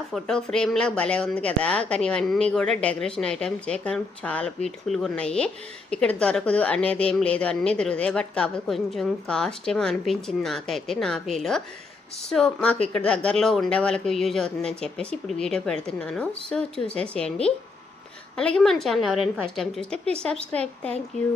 Photo ఫ్రేమ్లా భలే ఉంది కదా, కానీ ఇవన్నీ కూడా డెకరేషన్ ఐటమ్సే, కానీ చాలా బ్యూటిఫుల్గా ఉన్నాయి. ఇక్కడ దొరకదు అనేది ఏం లేదు, అన్నీ దొరుకుతాయి. బట్ కాకపోతే కొంచెం కాస్ట్ ఏమో అనిపించింది నాకైతే, నా ఫీల్. సో మాకు ఇక్కడ దగ్గరలో ఉండే వాళ్ళకి యూజ్ అవుతుందని చెప్పేసి ఇప్పుడు వీడియో పెడుతున్నాను. సో చూసేసేయండి. అలాగే మన ఛానల్ ఎవరైనా ఫస్ట్ టైం చూస్తే ప్లీజ్ సబ్స్క్రైబ్. Thank you.